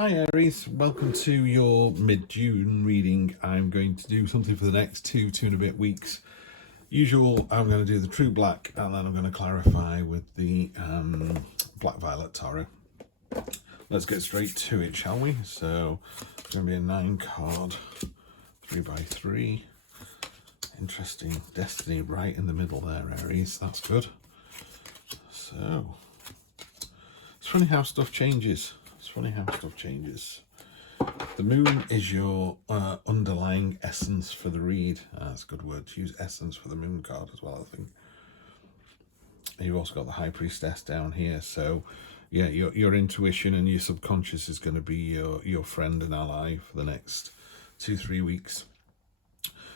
Hi Aries, welcome to your mid-June reading. I'm going to do something for the next two and a bit weeks. Usual, I'm going to do the True Black and then I'm going to clarify with the Black Violet Tarot. Let's get straight to it, shall we? So it's going to be a 9 card, 3x3. Interesting destiny right in the middle there, Aries. That's good. So it's funny how stuff changes. The moon is your underlying essence for the read. That's a good word to use, essence, for the moon card as well, I think. You've also got the High Priestess down here. So, yeah, your intuition and your subconscious is going to be your friend and ally for the next 2-3 weeks.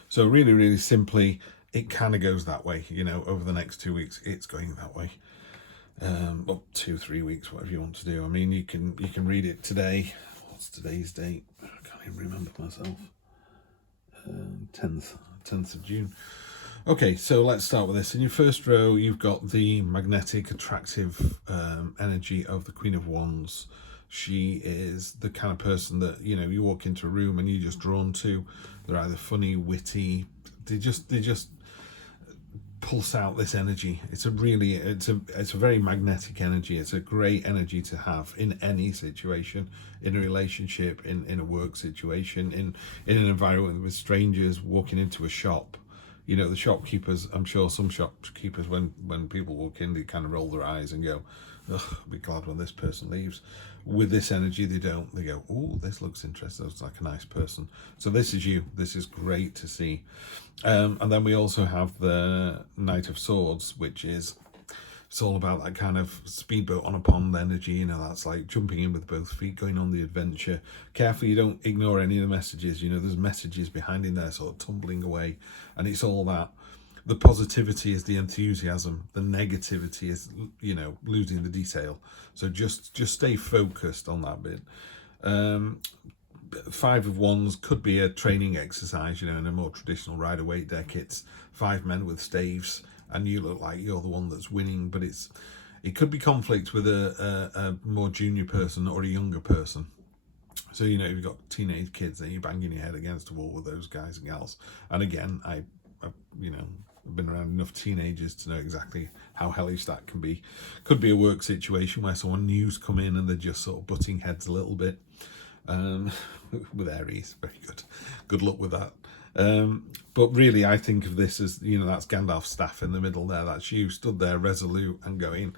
So really simply, it kind of goes that way. Over the next 2 weeks, it's going that way. Up 2-3 weeks, whatever you want to do. I mean, you can read it today. What's today's date? I can't even remember myself. 10th of June. Okay, so let's start with this. In your first row, you've got the magnetic, attractive energy of the Queen of Wands. She is the kind of person that, you walk into a room and you're just drawn to. They're either funny, witty. They just pulse out this energy. It's a very magnetic energy. It's a great energy to have in any situation, in a relationship, in a work situation, in an environment with strangers, walking into a shop. The shopkeepers, I'm sure some shopkeepers, when people walk in, they kind of roll their eyes and go, ugh, I'll be glad when this person leaves. With this energy, they don't. They go, oh, this looks interesting. Looks like a nice person. So this is you. This is great to see. And then we also have the Knight of Swords, which is, it's all about that kind of speedboat on a pond energy. That's like jumping in with both feet, going on the adventure. Careful you don't ignore any of the messages. There's messages behind in there sort of tumbling away. And it's all that. The positivity is the enthusiasm. The negativity is, losing the detail. So just stay focused on that bit. 5 of Wands could be a training exercise, in a more traditional Rider-Waite deck. It's 5 men with staves, and you look like you're the one that's winning, but it could be conflict with a more junior person or a younger person. So, you've got teenage kids and you're banging your head against a wall with those guys and gals. And again, I've been around enough teenagers to know exactly how hellish that can be. Could be a work situation where someone new's come in and they're just sort of butting heads a little bit. With Aries, very good. Good luck with that. But really, I think of this as, that's Gandalf's staff in the middle there. That's you stood there resolute and going,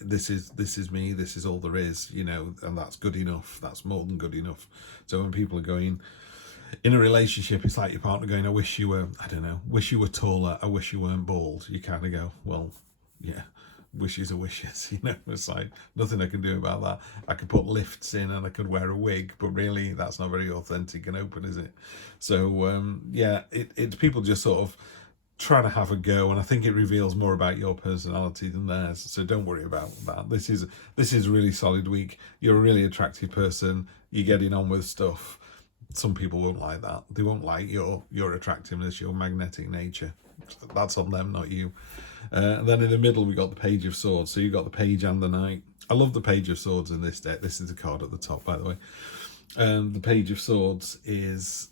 this is me, this is all there is, and that's good enough. That's more than good enough. So when people are going in a relationship, it's like your partner going, I wish you were, wish you were taller, I wish you weren't bald. You kind of go, well, yeah, wishes are wishes, it's like nothing I can do about that. I could put lifts in and I could wear a wig, but really that's not very authentic and open, is it? So yeah, it's people just sort of trying to have a go, and I think it reveals more about your personality than theirs. So don't worry about that. This is a really solid week. You're a really attractive person. You're getting on with stuff. Some people won't like that. They won't like your attractiveness, your magnetic nature. That's on them, not you. And then in the middle we got the Page of Swords. So you got the Page and the Knight. I love the Page of Swords in this deck. This is the card at the top, by the way. The Page of Swords is,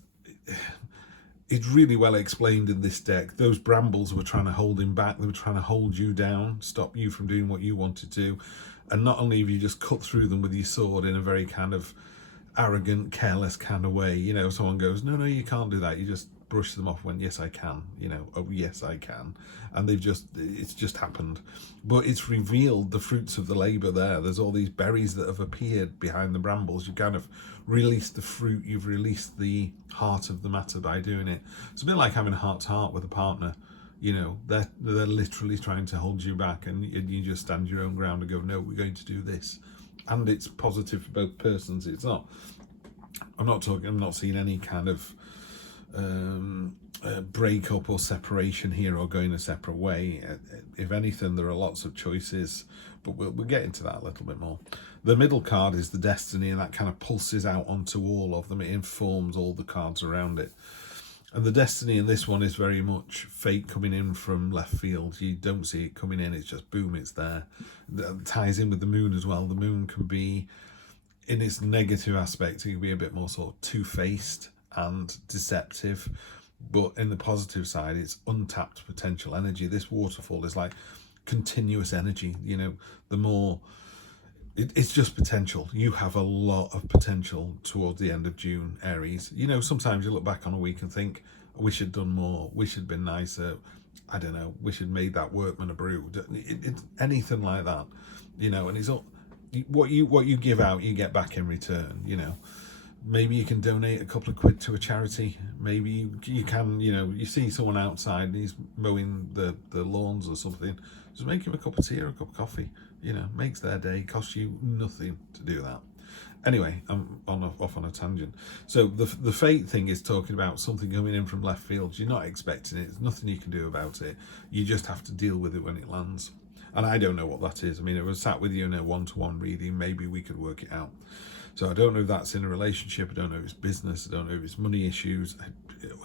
it's really well explained in this deck. Those brambles were trying to hold him back. They were trying to hold you down, stop you from doing what you wanted to. And not only have you just cut through them with your sword in a very kind of arrogant, careless kind of way. Someone goes, no, you can't do that. You just brush them off when, yes, I can. Oh, yes, I can. And it's just happened. But it's revealed the fruits of the labour there. There's all these berries that have appeared behind the brambles. You kind of released the fruit. You've released the heart of the matter by doing it. It's a bit like having a heart-to-heart with a partner. They're literally trying to hold you back, and you just stand your own ground and go, no, we're going to do this. And it's positive for both persons. It's not, I'm not seeing any kind of breakup or separation here or going a separate way. If anything, there are lots of choices, but we'll get into that a little bit more. The middle card is the Destiny, and that kind of pulses out onto all of them. It informs all the cards around it. And the Destiny in this one is very much fate coming in from left field. You don't see it coming in, it's just boom, it's there. That ties in with the moon as well. The moon can be in its negative aspect, it can be a bit more sort of two-faced and deceptive. But in the positive side, it's untapped potential energy. This waterfall is like continuous energy. You know, the more it's just potential. You have a lot of potential towards the end of June, Aries. You know, sometimes you look back on a week and think, I wish I'd done more, wish I'd been nicer, I don't know, wish I'd made that workman a brew. It's anything like that, you know. And it's all what you give out, you get back in return. You know, maybe you can donate a couple of quid to a charity. Maybe you can, you know, you see someone outside and he's mowing the lawns or something, just make him a cup of tea or a cup of coffee. You know, makes their day, costs you nothing to do that. Anyway, I'm off on a tangent. So the fate thing is talking about something coming in from left field. You're not expecting it. There's nothing you can do about it. You just have to deal with it when it lands. And I don't know what that is. I mean, if I was sat with you in a one-to-one reading, maybe we could work it out. So I don't know if that's in a relationship. I don't know if it's business. I don't know if it's money issues,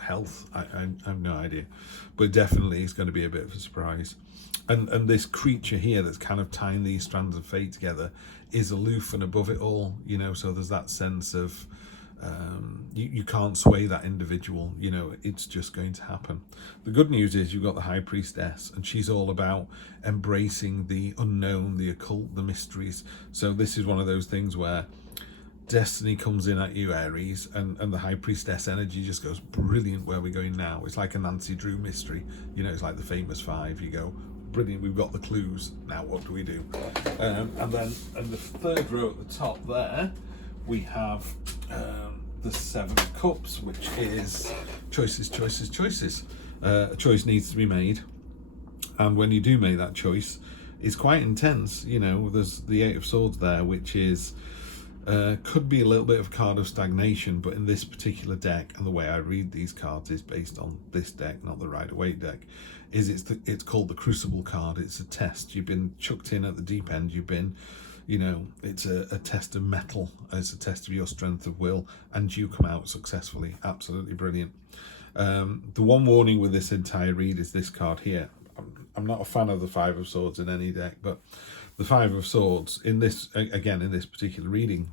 health. I have no idea. But definitely it's going to be a bit of a surprise. And this creature here that's kind of tying these strands of fate together is aloof and above it all, you know. So there's that sense of you can't sway that individual, you know. It's just going to happen. The good news is you've got the High Priestess, and she's all about embracing the unknown, the occult, the mysteries. So this is one of those things where destiny comes in at you, Aries, and the High Priestess energy just goes, brilliant, where we're going now. It's like a Nancy Drew mystery, you know. It's like the famous five. You go, brilliant, we've got the clues, now what do we do? And then in the third row at the top there we have the Seven of Cups, which is choices. A choice needs to be made, and when you do make that choice, it's quite intense. You know, there's the Eight of Swords there, which is could be a little bit of a card of stagnation, but in this particular deck, and the way I read these cards is based on this deck, not the Rider-Waite deck, is it's called the Crucible card. It's a test. You've been chucked in at the deep end. You've been, you know, it's a test of mettle. It's a test of your strength of will, and you come out successfully. Absolutely brilliant. The one warning with this entire read is this card here. I'm not a fan of the Five of Swords in any deck, but the Five of Swords in this, again, in this particular reading,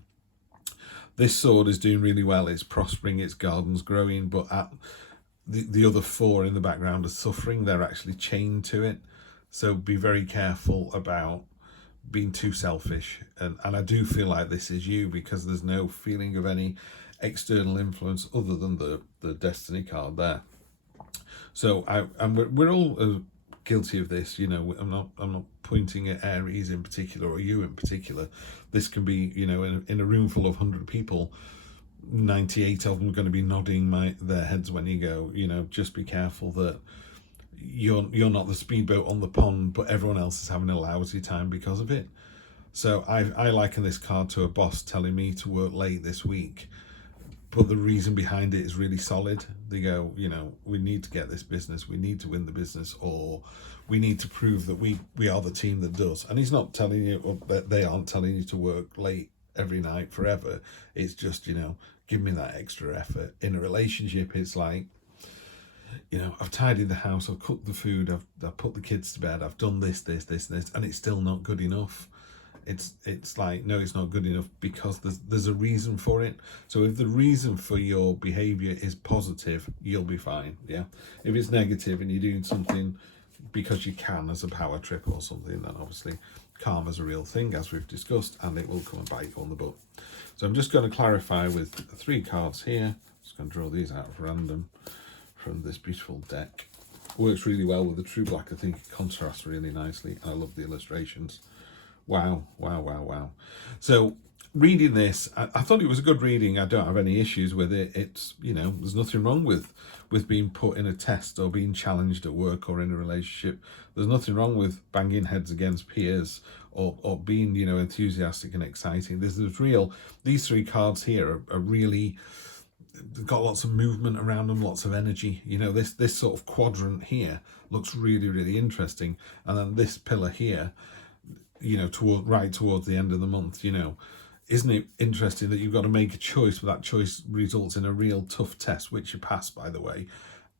this sword is doing really well. It's prospering, its garden's growing, but at the other four in the background are suffering. They're actually chained to it. So be very careful about being too selfish. And I do feel like this is you, because there's no feeling of any external influence other than the Destiny card there. So we're all guilty of this, you know. I'm not pointing at Aries in particular or you in particular. This can be, you know, in a room full of 100 people, 98 of them are going to be nodding their heads when you go, you know, just be careful that you're not the speedboat on the pond, but everyone else is having a lousy time because of it. So I liken this card to a boss telling me to work late this week, but the reason behind it is really solid. They go, you know, we need to get this business, we need to win the business, or we need to prove that we are the team that does. And he's not telling you, or they aren't telling you to work late every night forever. It's just, you know, give me that extra effort. In a relationship, it's like, you know, I've tidied the house, I've cooked the food, I've put the kids to bed, I've done this, and it's still not good enough. It's like, no, it's not good enough, because there's a reason for it. So if the reason for your behavior is positive, you'll be fine. Yeah. If it's negative and you're doing something because you can, as a power trip or something, then obviously karma's a real thing, as we've discussed, and it will come and bite you on the butt. So I'm just going to clarify with 3 cards here. Just going to draw these out of random from this beautiful deck. Works really well with the True Black. I think it contrasts really nicely, and I love the illustrations. Wow. So reading this, I thought it was a good reading. I don't have any issues with it. It's, you know, there's nothing wrong with being put in a test or being challenged at work or in a relationship. There's nothing wrong with banging heads against peers or being, you know, enthusiastic and exciting. There's real, these 3 cards here are really, they've got lots of movement around them, lots of energy. You know, this sort of quadrant here looks really, really interesting. And then this pillar here, you know, right towards the end of the month, you know, isn't it interesting that you've got to make a choice, but that choice results in a real tough test, which you pass, by the way,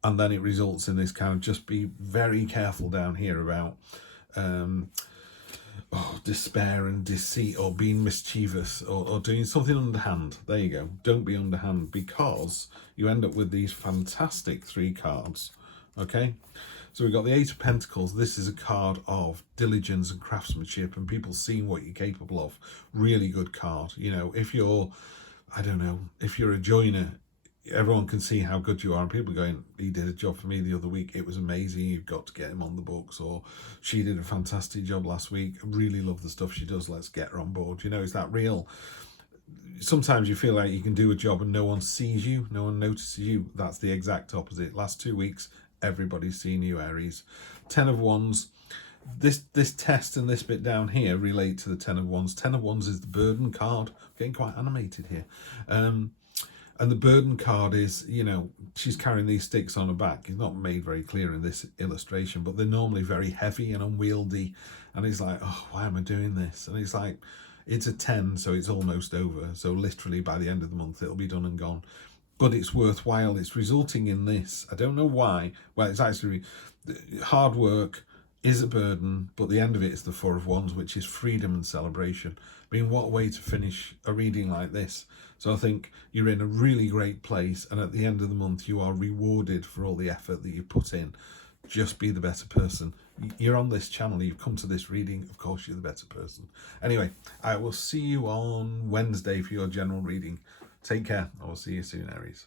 and then it results in this kind of, just be very careful down here about despair and deceit, or being mischievous, or doing something underhand. There you go. Don't be underhand, because you end up with these fantastic 3 cards. Okay, so we've got the 8 of Pentacles. This is a card of diligence and craftsmanship and people seeing what you're capable of. Really good card. You know, if you're, I don't know, if you're a joiner, everyone can see how good you are, and people are going, he did a job for me the other week, it was amazing, you've got to get him on the books, or she did a fantastic job last week, I really love the stuff she does, let's get her on board. You know, it's that real, sometimes you feel like you can do a job and no one sees you, no one notices you. That's the exact opposite. Last 2 weeks, everybody's seen you, Aries. 10 of Wands. This test and this bit down here relate to the 10 of Wands. 10 of Wands is the burden card. I'm getting quite animated here. And the burden card is, you know, she's carrying these sticks on her back. It's not made very clear in this illustration, but they're normally very heavy and unwieldy. And it's like, oh, why am I doing this? And it's like, it's a 10, so it's almost over. So literally by the end of the month, it'll be done and gone. But it's worthwhile. It's resulting in this. I don't know why. Well, it's actually hard work is a burden, but the end of it is the 4 of Wands, which is freedom and celebration. I mean, what a way to finish a reading like this. So I think you're in a really great place, and at the end of the month, you are rewarded for all the effort that you put in. Just be the better person. You're on this channel, you've come to this reading, of course you're the better person. Anyway, I will see you on Wednesday for your general reading. Take care. I will see you soon, Aries.